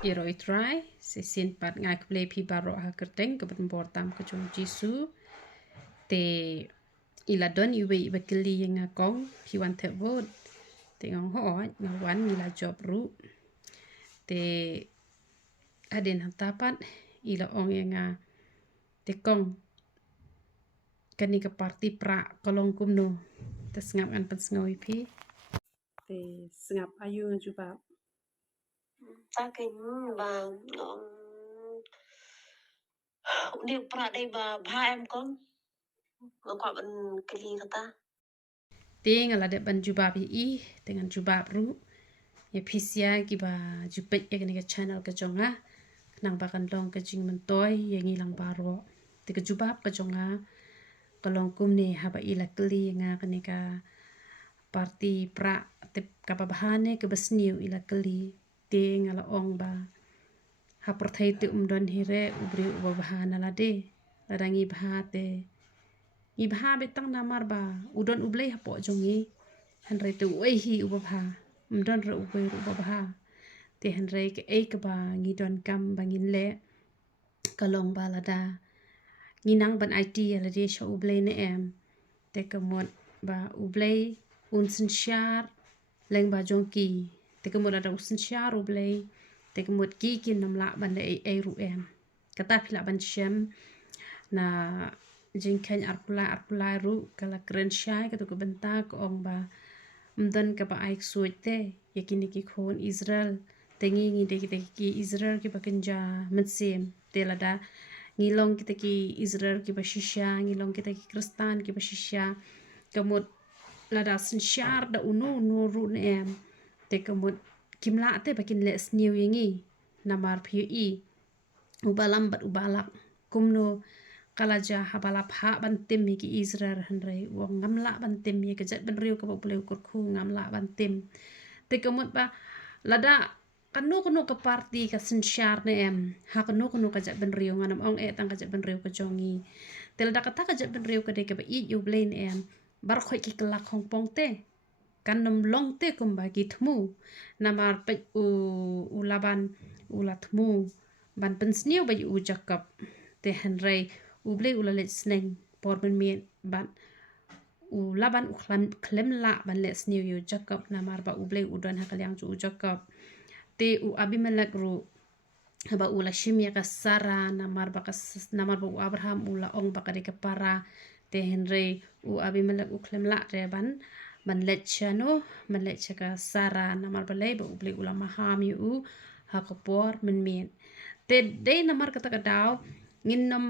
Iro itrai sisin pat ngai play pi baro ha kerteng ke bor tam ke jong jisu te iladon iwe ibekeli yang ngakong pi wan te vot te ngong ho ngawan ila job ru te aden hantapat ila ong yang te kong kani ke parti pra kolong kumno te sengap ngan pen sengawi pi te sengap ayu ngajuba ta kinh bà điệp pra đây bà ba em con nó quả bên cái gì ta te ngala de ban jubab i dengan jubab ru ya pisia ki ba jupet ya kani ke channel ke jonga nang bakan long ke jing mentoy yang ilang baro te ke jubab ke jonga kalong kumne haba ila keli nga kani ka parti pra te kapabahane ke besniu ila keli te ngala ong ba ha perthai te umdon hire ubri ubahana lade ladangi bahate ibha betang namar ba udon ublei hapo jongi hanre te uehi ubabha umdon re ubei ubabha te hanre ke ke ba ngidon kam bangin le kalong balada nginang ban IT ala de sha ublei ne em te kamot ba ublei unsin syar leng ba jongki te kamot ada unsin syar ublei te kamot ki kin namla ban le ru em kata pila ban shem na jingkhen arpula ru kala kren syai katu ke benta ko ong ba mdan ka ba aik suite yakini ki khon Israel tengi ngi de ki Israel ki bakenja metsim telada ngilong kita ki Israel ki bashisha ngilong kita ki Kristan ki bashisha kamut lada sinsyar da unu ru em te kamut kimla te bakin les new yangi namar phi ubalam bat ubalak kumno kalaja habala pha bantim ki Israel hanre wong ngamla bantim ye kejat benriu ka boleh ukur khu ngamla bantim te kamut ba lada kanu ke parti ka sinsyar ne em ha kanu ka jat benriu nganam ong tang ka jat benriu ka jongi te lada kata ka jat benriu ka de ka ba i yu blain em bar khoi ki kelak hong pong te kan nom long te kum ba ki thmu namar pe u laban u latmu ban pensniu ba u jakap te hanre ublei ulalet sneng por ben mien ban u laban u klem la ban let sniu yu jakap namar ba ublei udon hakalyang ju jakap te u abimelek ru haba ula shimya ka Sara namar ba u Abraham ula ong ba ka para te henry u abimelek u klem la re ban let chano ban let ka Sara namar ba lei ba ublei ula maham yu hakapor men mien te de namar kata kadaw ngin nam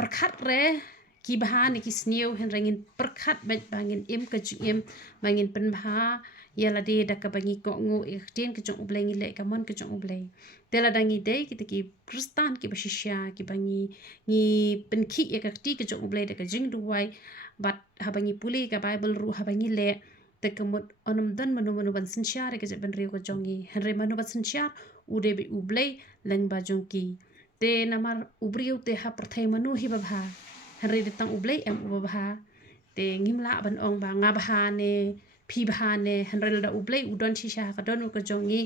perkhat re ki bahan ki sniu hen rengin perkhat bet bangin im ke im bangin penbha yala de da ka bangi ko ngo iktin ke jong ubleng le ka mon ke jong ubleng tela dangi de kita ki kristan ki bashisha ki bangi ngi penkhi ya ka ti ke jong ubleng de ka jing duwai bat habangi puli ka bible ru habangi le te kemut onum dan manu ban sinsyar ke ben riu ko jongi henry manu ban sinsyar ude be ublei leng ba jongki te namar ubriu te ha perthai manu hi babha henry de tang ublei em ubabha te ngimla ban ong ba ngabha ne phi bha ne henry da ublei udon shisha ka don ko jongi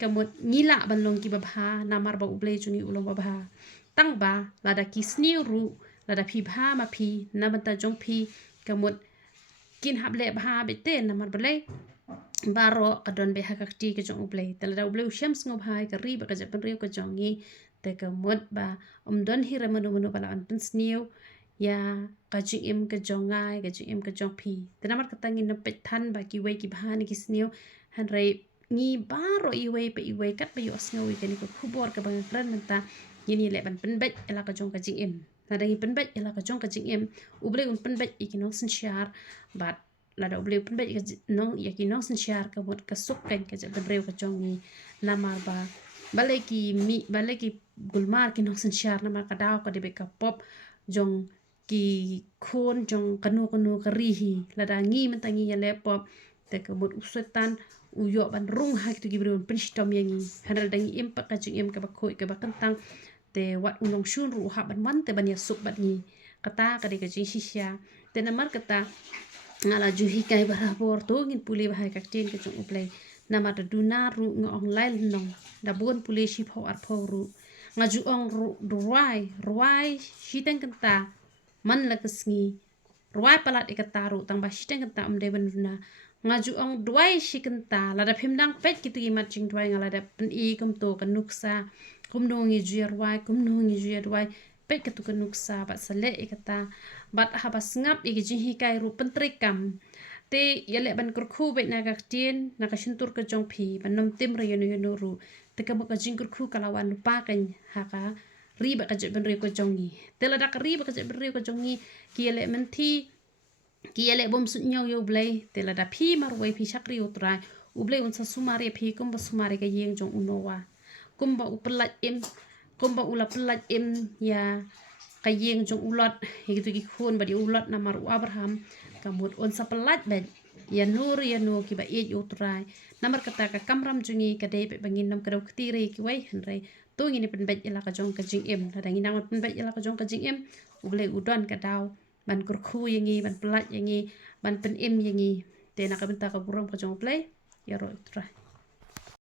kamut ngila ban long ki babha namar ba ublei jungi ulong babha tang ba lada ki sniu ru lada phi bha ma phi nabanta jong phi kamut kin hable bha bete namar balai baro kadon be hakakti ke jong ublei talada ublei shams ngob hai ka ri ba ka japan ri ko jongi te ka mot ba don hira manu bala an sniu ya ka jing im ka jongai ka jing im ka jong phi te namar katangi na pet than ba ki wei ki bha ni ki sniu han rei ngi baro i wei kat ba yo asngo wi ka ni ko khubor ka bang kran menta yini le ban pen bet ela ka jong ka jing im nadangi pen bet ela ka jong ka jing im ublei un pen bet ikinong sin syar bat lada ublei pen bet nong yakinong sin syar ka bot ka suk kan ka jaban reu ka jongi lamar ba balai ki gulmar ki nong sin syar namar ka daw ka debe ka pop jong ki khon jong kanu ka rihi lada ngi mentangi ya le pop te ka bot usetan uyo ban rung ha ki gibrun pinstom yangi hanal dangi impak ka jing im ka ba khoi ka ba kentang te wat unong shun ru ha ban man te ban ya suk bat ni kata ka de ka jing shisha te namar kata ngala juhi kai barabor to ngin puli bahai ka tin ka jong uplay nama da duna ru nga online nong da buon polisi phau ar phau ru ngaju ong ru ruai shiteng kenta man la kesngi ruai palat ikata ru tang ba shiteng kenta de ben duna ngaju ong duai shikenta la da phimdang pet kitu gi matching duai ngala da pen I kum to kan nuksa kum no ngi juer ruai kum no ngi juer ruai pet kitu kan nuksa ba sale ikata bat habas ngap igi jihi kai ru pentrikam te yale ban kurkhu bet naga tien naga shintur ke jong phi ban nom tim re yono ru te ka baka jing kurkhu kalawan pa kan haka ri ba ka je ben re ko jongi te la dak ri ba ka je ben re ko jongi ki yale menti ki yale bom su nyaw yo blai te la da phi mar wai phi shakri utrai u blai un sa sumari phi kum ba sumari ka yeng jong unowa kum ba upelat em kum ba ula pelat em ya kayeng jong ulot gitu gi khun ba di ulot namar u Abraham kamut on sa pelat ben ya nur ki ba e utrai namar kata ka kamram jungi ka dei be bangin nam kadau ktire ki wai hanrai to ngini pen bet ila ka jong ka jing em da ngi nang pen bet ila ka jong ka jing em uble udon ka daw ban kurkhu yangi ban pelat yangi ban pen em yangi te na ka benta ka buram ka jong play ya ro utrai